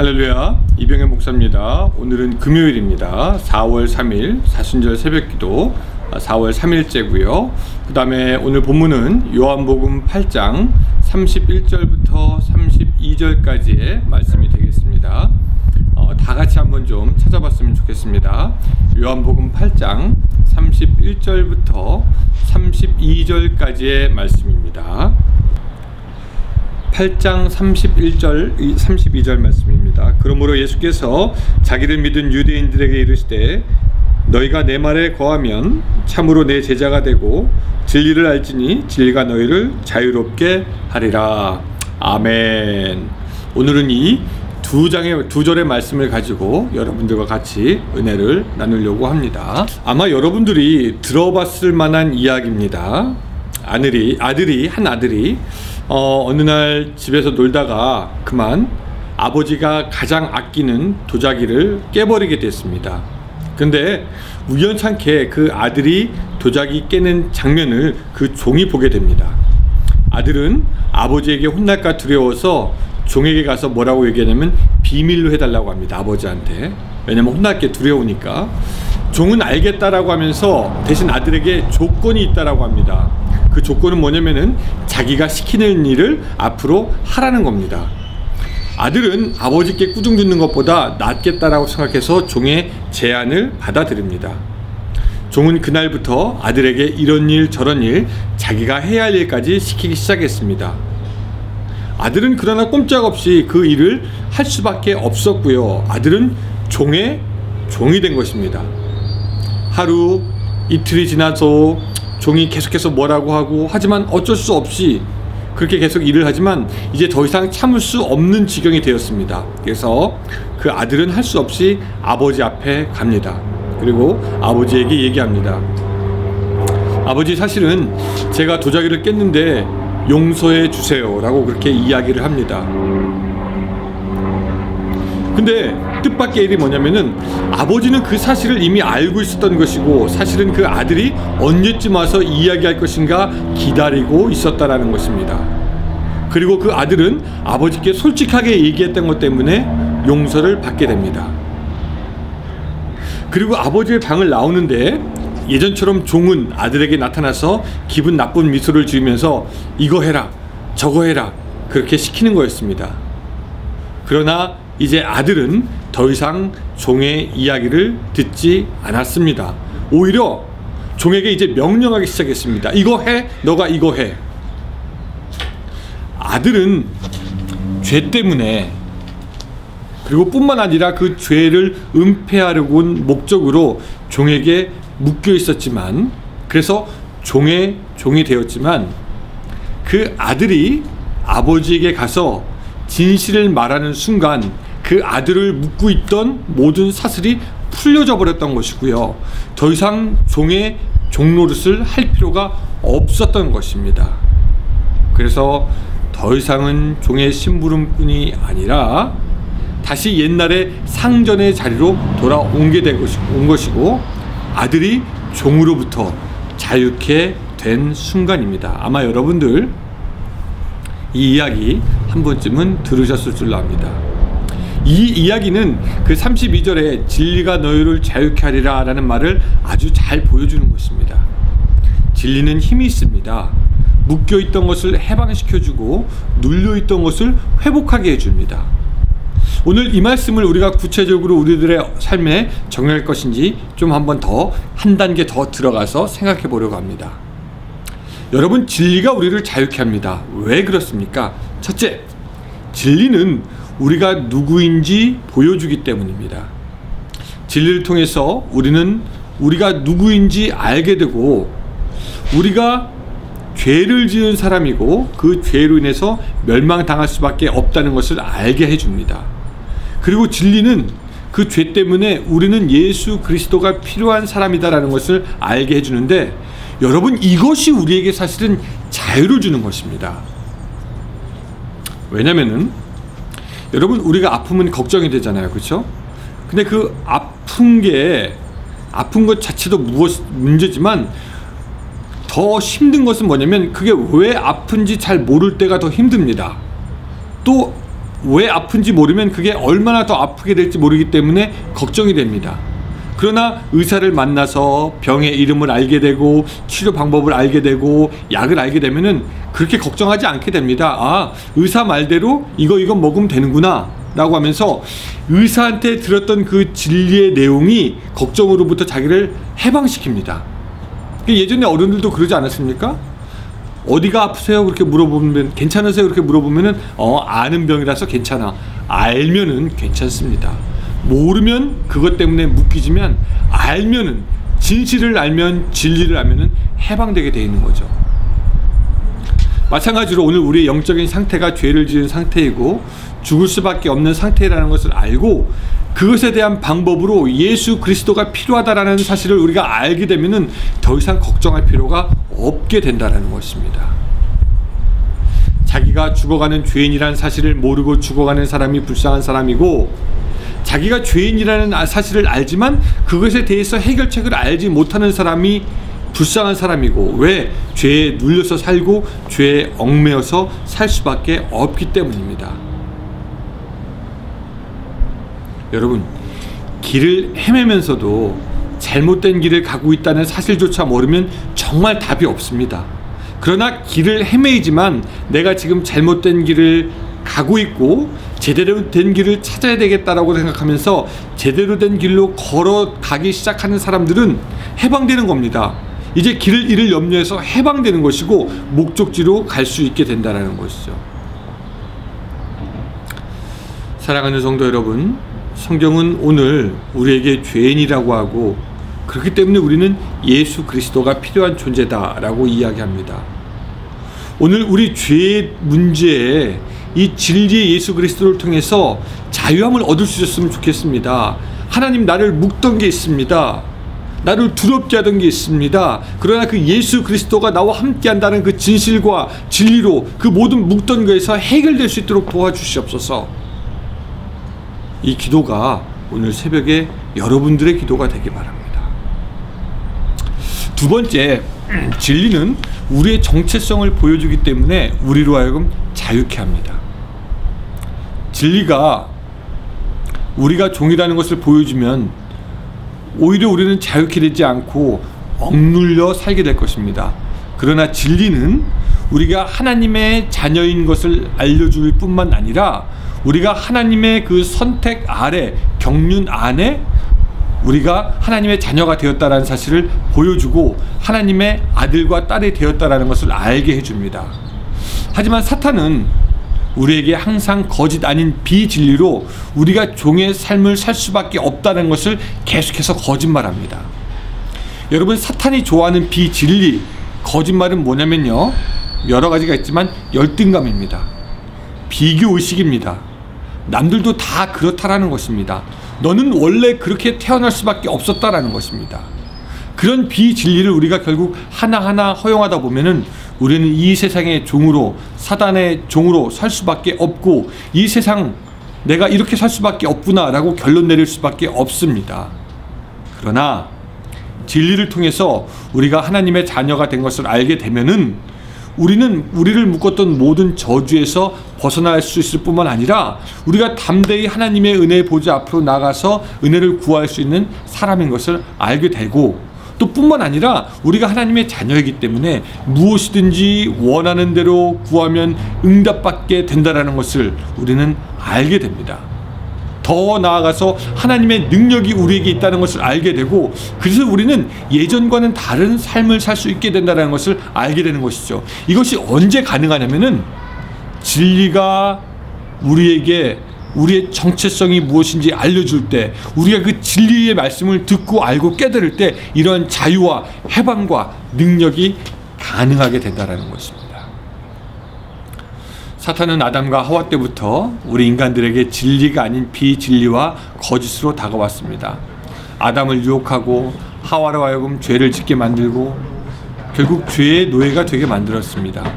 할렐루야, 이병현 목사입니다. 오늘은 금요일입니다. 4월 3일 사순절 새벽기도 4월 3일째고요. 그 다음에 오늘 본문은 요한복음 8장 31절부터 32절까지의 말씀이 되겠습니다. 다 같이 한번 좀 찾아봤으면 좋겠습니다. 요한복음 8장 31절부터 32절까지의 말씀입니다. 8장 32절 말씀입니다. 그러므로 예수께서 자기를 믿은 유대인들에게 이르시되 너희가 내 말에 거하면 참으로 내 제자가 되고 진리를 알지니 진리가 너희를 자유롭게 하리라. 아멘. 오늘은 이 두 절의 말씀을 가지고 여러분들과 같이 은혜를 나누려고 합니다. 아마 여러분들이 들어봤을 만한 이야기입니다. 한 아들이 어느 날 집에서 놀다가 그만 아버지가 가장 아끼는 도자기를 깨버리게 됐습니다. 근데 우연찮게 그 아들이 도자기 깨는 장면을 그 종이 보게 됩니다. 아들은 아버지에게 혼날까 두려워서 종에게 가서 뭐라고 얘기하냐면 비밀로 해달라고 합니다. 아버지한테. 왜냐면 혼날 게 두려우니까. 종은 알겠다라고 하면서 대신 아들에게 조건이 있다라고 합니다. 그 조건은 뭐냐면은 자기가 시키는 일을 앞으로 하라는 겁니다. 아들은 아버지께 꾸중 듣는 것보다 낫겠다라고 생각해서 종의 제안을 받아들입니다. 종은 그날부터 아들에게 이런 일 저런 일 자기가 해야 할 일까지 시키기 시작했습니다. 아들은 그러나 꼼짝없이 그 일을 할 수밖에 없었고요. 아들은 종의 종이 된 것입니다. 하루 이틀이 지나서 종이 계속해서 뭐라고 하고 하지만 어쩔 수 없이 그렇게 계속 일을 하지만 이제 더 이상 참을 수 없는 지경이 되었습니다. 그래서 그 아들은 할 수 없이 아버지 앞에 갑니다. 그리고 아버지에게 얘기합니다. 아버지, 사실은 제가 도자기를 깼는데 용서해 주세요 라고 그렇게 이야기를 합니다. 근데 뜻밖의 일이 뭐냐면은 아버지는 그 사실을 이미 알고 있었던 것이고 사실은 그 아들이 언제쯤 와서 이야기할 것인가 기다리고 있었다라는 것입니다. 그리고 그 아들은 아버지께 솔직하게 얘기했던 것 때문에 용서를 받게 됩니다. 그리고 아버지의 방을 나오는데 예전처럼 종은 아들에게 나타나서 기분 나쁜 미소를 지으면서 이거 해라 저거 해라 그렇게 시키는 거였습니다. 그러나 이제 아들은 더 이상 종의 이야기를 듣지 않았습니다. 오히려 종에게 이제 명령하기 시작했습니다. 이거 해, 너가 이거 해. 아들은 죄 때문에 그리고 뿐만 아니라 그 죄를 은폐하려고 온 목적으로 종에게 묶여 있었지만 그래서 종의 종이 되었지만 그 아들이 아버지에게 가서 진실을 말하는 순간 그 아들을 묶고 있던 모든 사슬이 풀려져 버렸던 것이고요. 더 이상 종의 종노릇을 할 필요가 없었던 것입니다. 그래서 더 이상은 종의 심부름꾼이 아니라 다시 옛날의 상전의 자리로 돌아오게 된 것이고 아들이 종으로부터 자유케 된 순간입니다. 아마 여러분들 이 이야기 한 번쯤은 들으셨을 줄로 압니다. 이 이야기는 그 32절에 진리가 너희를 자유케 하리라 라는 말을 아주 잘 보여주는 것입니다. 진리는 힘이 있습니다. 묶여있던 것을 해방시켜주고 눌려있던 것을 회복하게 해줍니다. 오늘 이 말씀을 우리가 구체적으로 우리들의 삶에 적용할 것인지 좀 한 단계 더 들어가서 생각해 보려고 합니다. 여러분, 진리가 우리를 자유케 합니다. 왜 그렇습니까? 첫째, 진리는 우리가 누구인지 보여주기 때문입니다. 진리를 통해서 우리는 우리가 누구인지 알게 되고 우리가 죄를 지은 사람이고 그 죄로 인해서 멸망당할 수밖에 없다는 것을 알게 해줍니다. 그리고 진리는 그 죄 때문에 우리는 예수 그리스도가 필요한 사람이다라는 것을 알게 해주는데 여러분, 이것이 우리에게 사실은 자유를 주는 것입니다. 왜냐면은 여러분, 우리가 아프면 걱정이 되잖아요. 그렇죠? 근데 그 아픈 것 자체도 문제지만 더 힘든 것은 뭐냐면 그게 왜 아픈지 잘 모를 때가 더 힘듭니다. 또 왜 아픈지 모르면 그게 얼마나 더 아프게 될지 모르기 때문에 걱정이 됩니다. 그러나 의사를 만나서 병의 이름을 알게 되고 치료 방법을 알게 되고 약을 알게 되면은 그렇게 걱정하지 않게 됩니다. 아, 의사 말대로 이거 먹으면 되는구나 라고 하면서 의사한테 들었던 그 진리의 내용이 걱정으로부터 자기를 해방시킵니다. 예전에 어른들도 그러지 않았습니까? 어디가 아프세요? 그렇게 물어보면, 괜찮으세요? 그렇게 물어보면은 아는 병이라서 괜찮아. 알면은 괜찮습니다. 모르면 그것 때문에 묶이지만, 알면은, 진실을 알면, 진리를 알면은 해방되게 되어 있는 거죠. 마찬가지로 오늘 우리의 영적인 상태가 죄를 지은 상태이고 죽을 수밖에 없는 상태라는 것을 알고 그것에 대한 방법으로 예수 그리스도가 필요하다라는 사실을 우리가 알게 되면은 더 이상 걱정할 필요가 없게 된다는 것입니다. 자기가 죽어가는 죄인이라는 사실을 모르고 죽어가는 사람이 불쌍한 사람이고, 자기가 죄인이라는 사실을 알지만 그것에 대해서 해결책을 알지 못하는 사람이 불쌍한 사람이고, 왜? 죄에 눌려서 살고 죄에 얽매여서 살 수밖에 없기 때문입니다. 여러분, 길을 헤매면서도 잘못된 길을 가고 있다는 사실조차 모르면 정말 답이 없습니다. 그러나 길을 헤매이지만 내가 지금 잘못된 길을 가고 있고 제대로 된 길을 찾아야 되겠다라고 생각하면서 제대로 된 길로 걸어가기 시작하는 사람들은 해방되는 겁니다. 이제 길을 잃을 염려에서 해방되는 것이고 목적지로 갈 수 있게 된다는 것이죠. 사랑하는 성도 여러분, 성경은 오늘 우리에게 죄인이라고 하고, 그렇기 때문에 우리는 예수 그리스도가 필요한 존재다라고 이야기합니다. 오늘 우리 죄의 문제에 이 진리의 예수 그리스도를 통해서 자유함을 얻을 수 있었으면 좋겠습니다. 하나님, 나를 묶던 게 있습니다. 나를 두렵게 하던 게 있습니다. 그러나 그 예수 그리스도가 나와 함께 한다는 그 진실과 진리로 그 모든 묶던 것에서 해결될 수 있도록 도와주시옵소서. 이 기도가 오늘 새벽에 여러분들의 기도가 되기 바랍니다. 두 번째, 진리는 우리의 정체성을 보여주기 때문에 우리로 하여금 자유케 합니다. 진리가 우리가 종이라는 것을 보여주면 오히려 우리는 자유케 되지 않고 억눌려 살게 될 것입니다. 그러나 진리는 우리가 하나님의 자녀인 것을 알려줄 뿐만 아니라 우리가 하나님의 그 선택 아래, 경륜 안에 우리가 하나님의 자녀가 되었다는 사실을 보여주고 하나님의 아들과 딸이 되었다는 것을 알게 해줍니다. 하지만 사탄은 우리에게 항상 거짓 아닌 비진리로 우리가 종의 삶을 살 수밖에 없다는 것을 계속해서 거짓말합니다. 여러분, 사탄이 좋아하는 비진리, 거짓말은 뭐냐면요, 여러 가지가 있지만 열등감입니다. 비교의식입니다. 남들도 다 그렇다라는 것입니다. 너는 원래 그렇게 태어날 수밖에 없었다라는 것입니다. 그런 비진리를 우리가 결국 하나하나 허용하다 보면은 우리는 이 세상의 종으로, 사단의 종으로 살 수밖에 없고, 이 세상 내가 이렇게 살 수밖에 없구나 라고 결론 내릴 수밖에 없습니다. 그러나 진리를 통해서 우리가 하나님의 자녀가 된 것을 알게 되면은 우리는 우리를 묶었던 모든 저주에서 벗어날 수 있을 뿐만 아니라 우리가 담대히 하나님의 은혜의 보좌 앞으로 나가서 은혜를 구할 수 있는 사람인 것을 알게 되고, 또 뿐만 아니라 우리가 하나님의 자녀이기 때문에 무엇이든지 원하는 대로 구하면 응답받게 된다는 것을 우리는 알게 됩니다. 더 나아가서 하나님의 능력이 우리에게 있다는 것을 알게 되고, 그래서 우리는 예전과는 다른 삶을 살 수 있게 된다는 것을 알게 되는 것이죠. 이것이 언제 가능하냐면은 진리가 우리에게 우리의 정체성이 무엇인지 알려줄 때, 우리가 그 진리의 말씀을 듣고 알고 깨달을 때 이런 자유와 해방과 능력이 가능하게 된다는 것입니다. 사탄은 아담과 하와 때부터 우리 인간들에게 진리가 아닌 비진리와 거짓으로 다가왔습니다. 아담을 유혹하고 하와로 하여금 죄를 짓게 만들고 결국 죄의 노예가 되게 만들었습니다.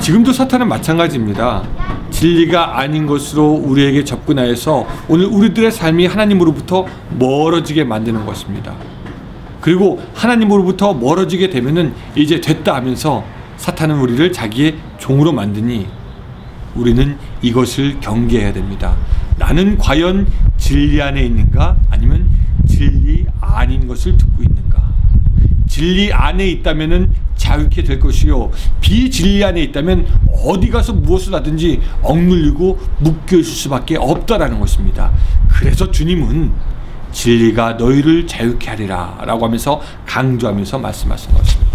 지금도 사탄은 마찬가지입니다. 진리가 아닌 것으로 우리에게 접근하여서 오늘 우리들의 삶이 하나님으로부터 멀어지게 만드는 것입니다. 그리고 하나님으로부터 멀어지게 되면은 이제 됐다 하면서 사탄은 우리를 자기의 종으로 만드니 우리는 이것을 경계해야 됩니다. 나는 과연 진리 안에 있는가? 아니면 진리 아닌 것을 듣고 있는가? 진리 안에 있다면 자유케 될 것이요, 비진리 안에 있다면 어디 가서 무엇을 하든지 억눌리고 묶여있을 수밖에 없다라는 것입니다. 그래서 주님은 진리가 너희를 자유케 하리라 라고 하면서 강조하면서 말씀하신 것입니다.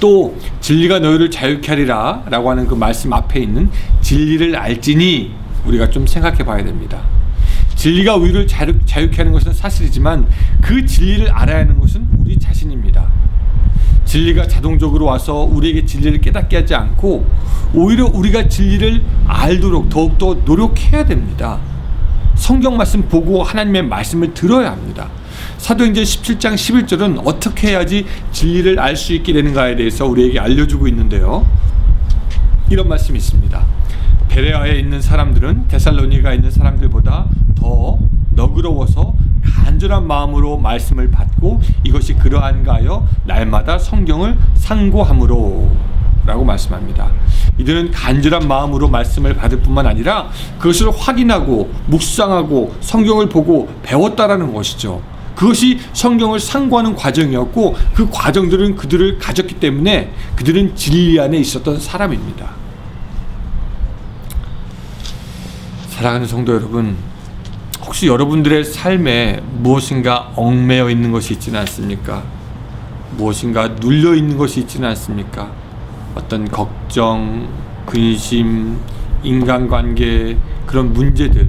또 진리가 너희를 자유케 하리라 라고 하는 그 말씀 앞에 있는 진리를 알지니 우리가 좀 생각해 봐야 됩니다. 진리가 우리를 자유케 하는 것은 사실이지만 그 진리를 알아야 하는 것은 우리 자신입니다. 진리가 자동적으로 와서 우리에게 진리를 깨닫게 하지 않고 오히려 우리가 진리를 알도록 더욱더 노력해야 됩니다. 성경 말씀 보고 하나님의 말씀을 들어야 합니다. 사도행전 17장 11절은 어떻게 해야지 진리를 알 수 있게 되는가에 대해서 우리에게 알려주고 있는데요, 이런 말씀이 있습니다. 베레아에 있는 사람들은 데살로니가에 있는 사람들보다 더 너그러워서 간절한 마음으로 말씀을 받고 이것이 그러한가 하여 날마다 성경을 상고함으로 라고 말씀합니다. 이들은 간절한 마음으로 말씀을 받을 뿐만 아니라 그것을 확인하고 묵상하고 성경을 보고 배웠다라는 것이죠. 그것이 성경을 상고하는 과정이었고 그 과정들은 그들을 가졌기 때문에 그들은 진리 안에 있었던 사람입니다. 사랑하는 성도 여러분, 혹시 여러분들의 삶에 무엇인가 얽매여 있는 것이 있지는 않습니까? 무엇인가 눌려 있는 것이 있지는 않습니까? 어떤 걱정, 근심, 인간관계, 그런 문제들,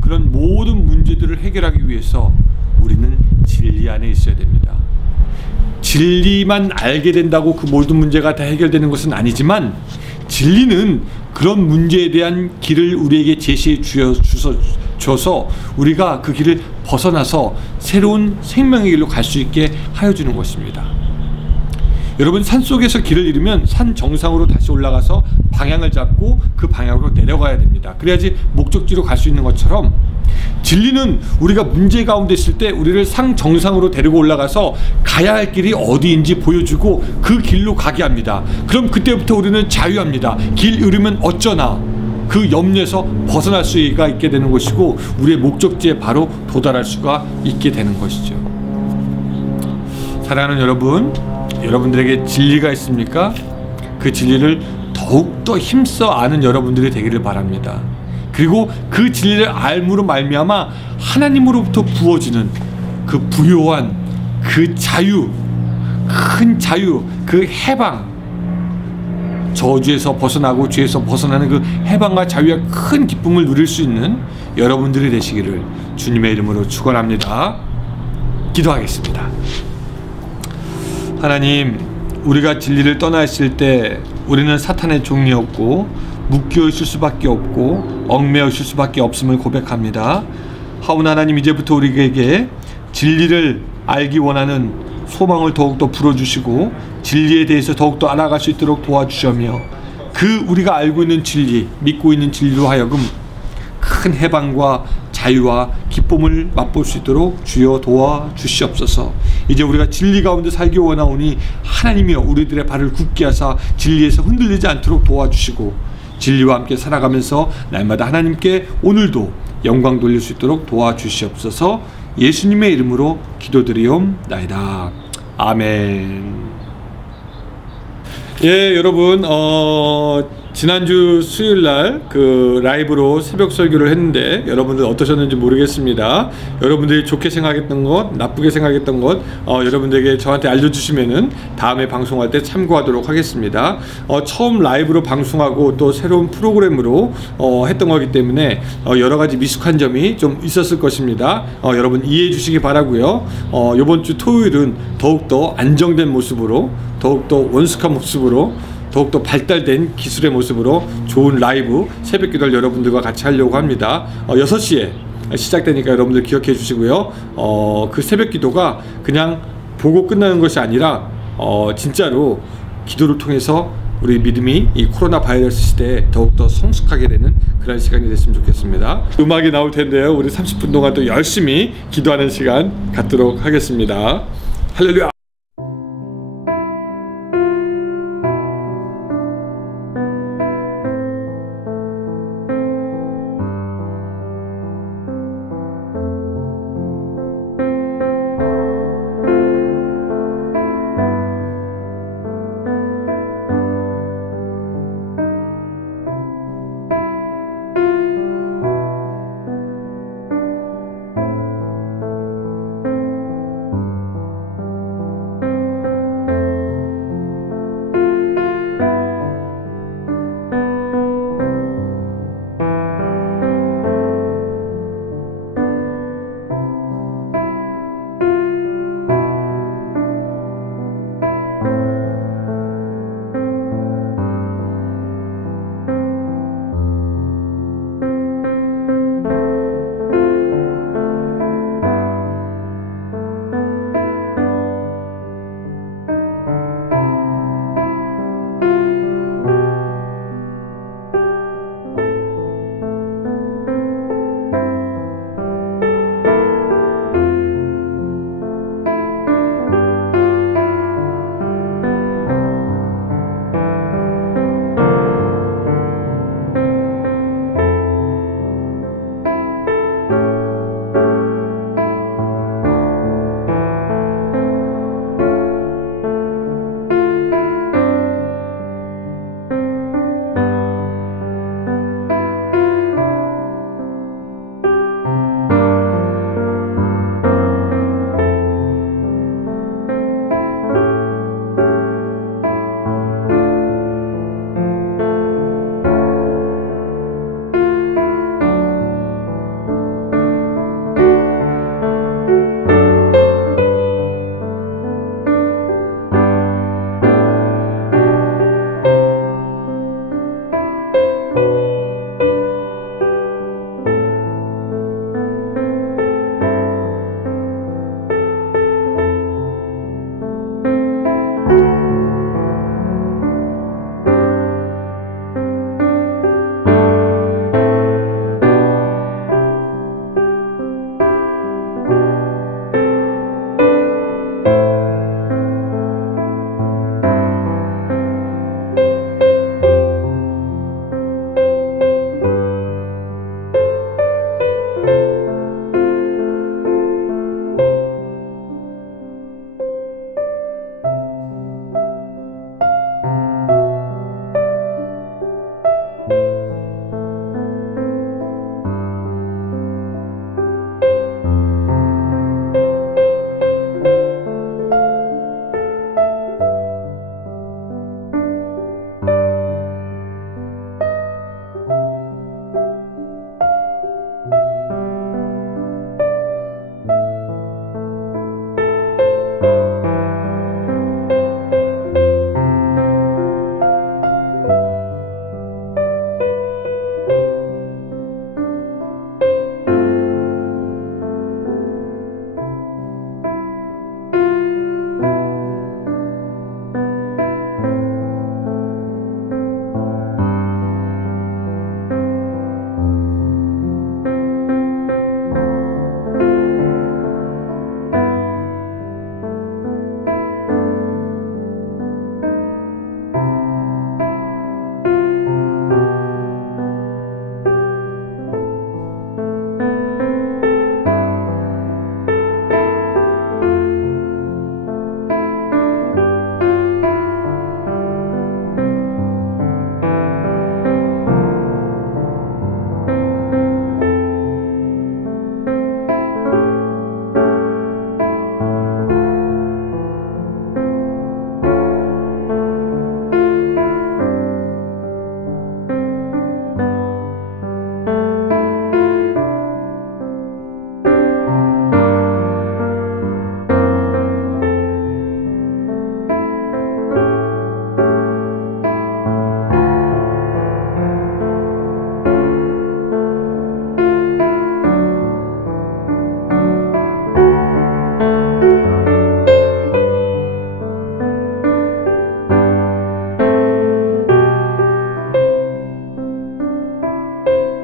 그런 모든 문제들을 해결하기 위해서 우리는 진리 안에 있어야 됩니다. 진리만 알게 된다고 그 모든 문제가 다 해결되는 것은 아니지만 진리는 그런 문제에 대한 길을 우리에게 제시해 주셔서 우리가 그 길을 벗어나서 새로운 생명의 길로 갈 수 있게 하여 주는 것입니다. 여러분, 산속에서 길을 잃으면 산 정상으로 다시 올라가서 방향을 잡고 그 방향으로 내려가야 됩니다. 그래야지 목적지로 갈 수 있는 것처럼 진리는 우리가 문제 가운데 있을 때 우리를 산 정상으로 데리고 올라가서 가야 할 길이 어디인지 보여주고 그 길로 가게 합니다. 그럼 그때부터 우리는 자유합니다. 길 잃으면 어쩌나 그 염려에서 벗어날 수가 있게 되는 것이고 우리의 목적지에 바로 도달할 수가 있게 되는 것이죠. 사랑하는 여러분, 여러분들에게 진리가 있습니까? 그 진리를 더욱더 힘써 아는 여러분들이 되기를 바랍니다. 그리고 그 진리를 알므로 말미암아 하나님으로부터 부어지는 그 부요한 그 자유, 큰 자유, 그 해방, 저주에서 벗어나고 죄에서 벗어나는 그 해방과 자유와 큰 기쁨을 누릴 수 있는 여러분들이 되시기를 주님의 이름으로 축원합니다. 기도하겠습니다. 하나님, 우리가 진리를 떠나 있을 때 우리는 사탄의 종이었고 묶여 있을 수밖에 없고 얽매여 있을 수밖에 없음을 고백합니다. 하오나 하나님, 이제부터 우리에게 진리를 알기 원하는 소망을 더욱더 불어주시고 진리에 대해서 더욱더 알아갈 수 있도록 도와주시며 그 우리가 알고 있는 진리, 믿고 있는 진리로 하여금 큰 해방과 자유와 기쁨을 맛볼 수 있도록 주여 도와주시옵소서. 이제 우리가 진리 가운데 살기 원하오니 하나님이여 우리들의 발을 굳게 하사 진리에서 흔들리지 않도록 도와주시고 진리와 함께 살아가면서 날마다 하나님께 오늘도 영광 돌릴 수 있도록 도와주시옵소서. 예수님의 이름으로 기도드리옵나이다. 아멘. 예, 여러분, 지난주 수요일날 그 라이브로 새벽 설교를 했는데 여러분들 어떠셨는지 모르겠습니다. 여러분들이 좋게 생각했던 것, 나쁘게 생각했던 것 여러분들에게 저한테 알려주시면은 다음에 방송할 때 참고하도록 하겠습니다. 처음 라이브로 방송하고 또 새로운 프로그램으로 했던 거기 때문에 여러가지 미숙한 점이 좀 있었을 것입니다. 여러분 이해해 주시기 바라고요. 이번 주 토요일은 더욱더 안정된 모습으로, 더욱더 원숙한 모습으로, 더욱더 발달된 기술의 모습으로 좋은 라이브 새벽기도를 여러분들과 같이 하려고 합니다. 6시에 시작되니까 여러분들 기억해 주시고요. 그 새벽기도가 그냥 보고 끝나는 것이 아니라 진짜로 기도를 통해서 우리 믿음이 이 코로나 바이러스 시대에 더욱더 성숙하게 되는 그런 시간이 됐으면 좋겠습니다. 음악이 나올 텐데요. 우리 30분 동안 또 열심히 기도하는 시간 갖도록 하겠습니다. 할렐루야.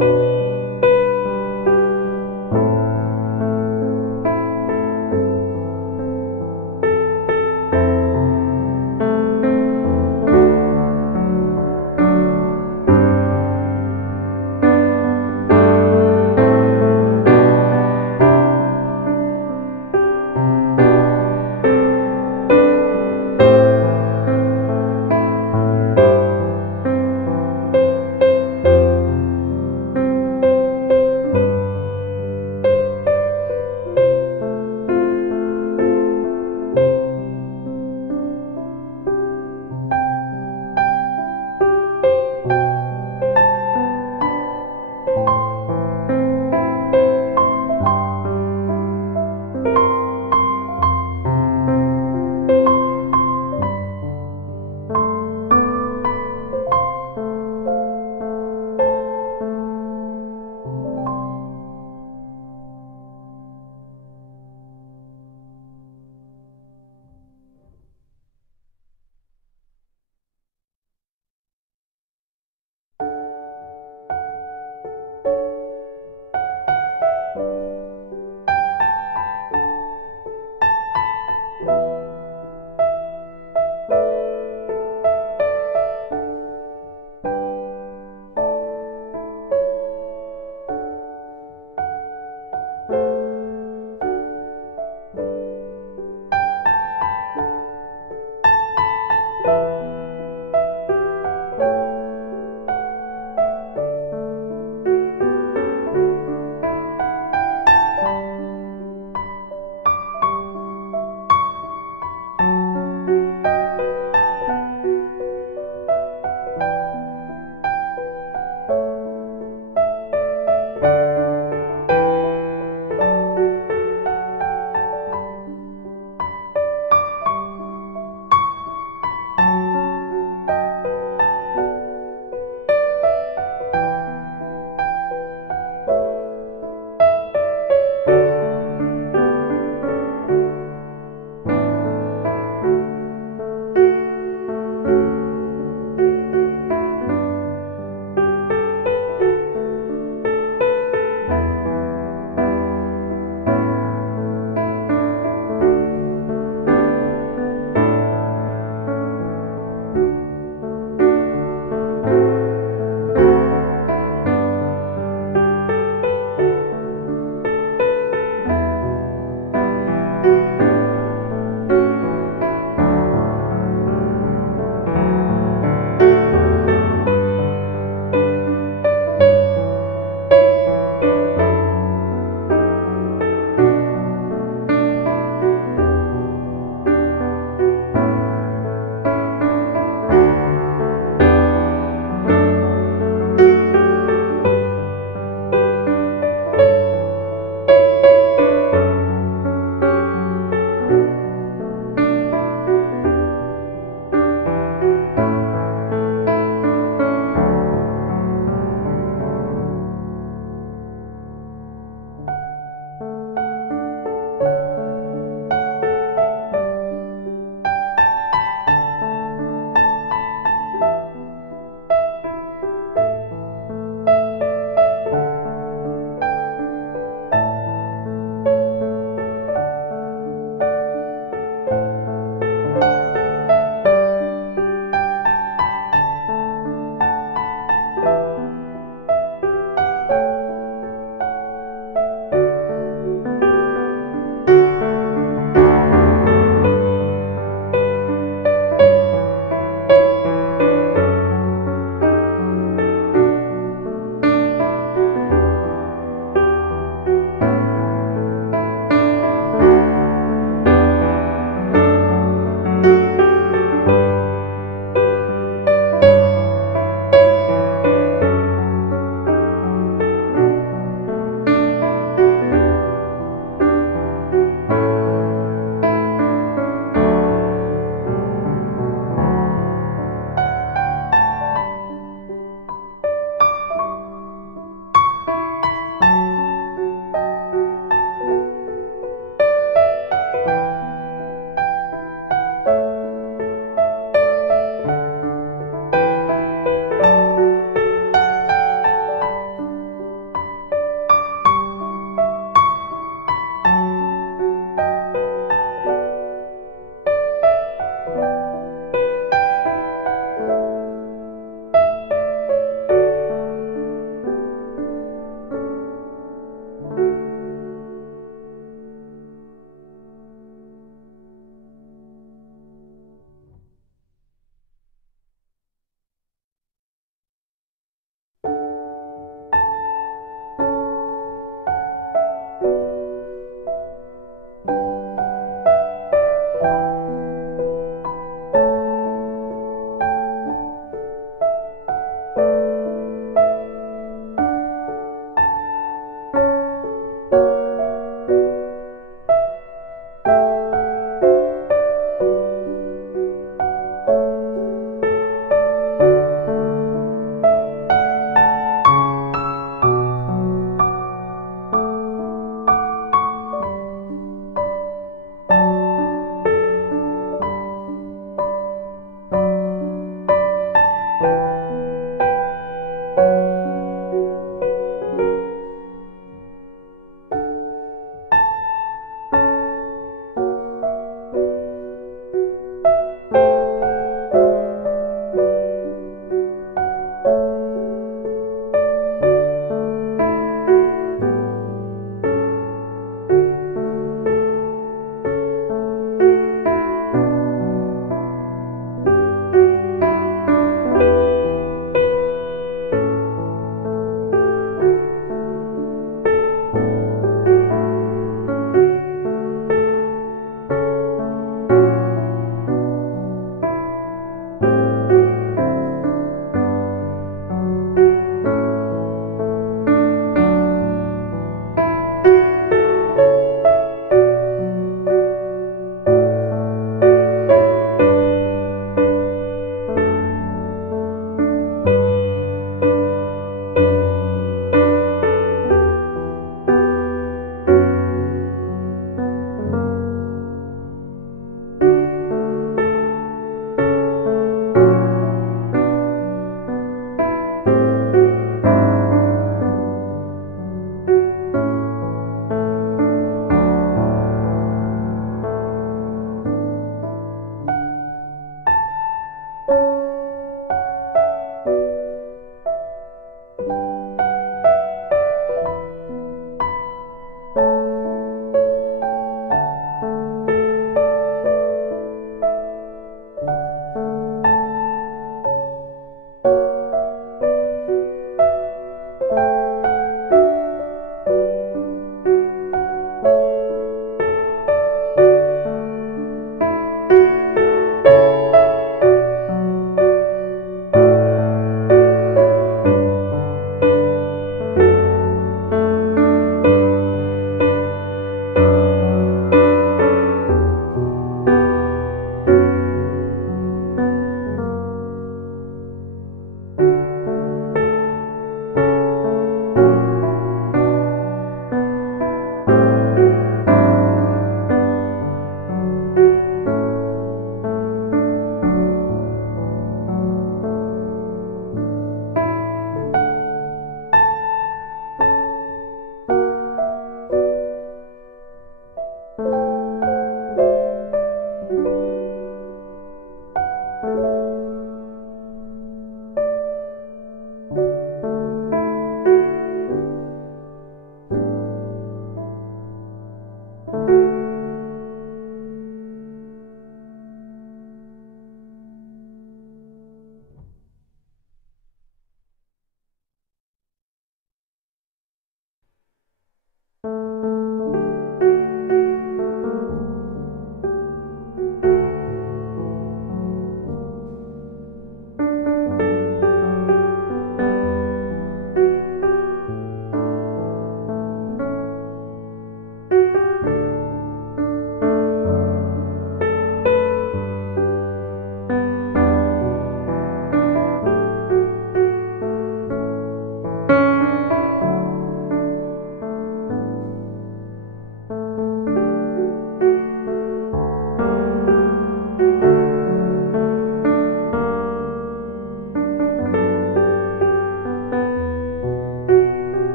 주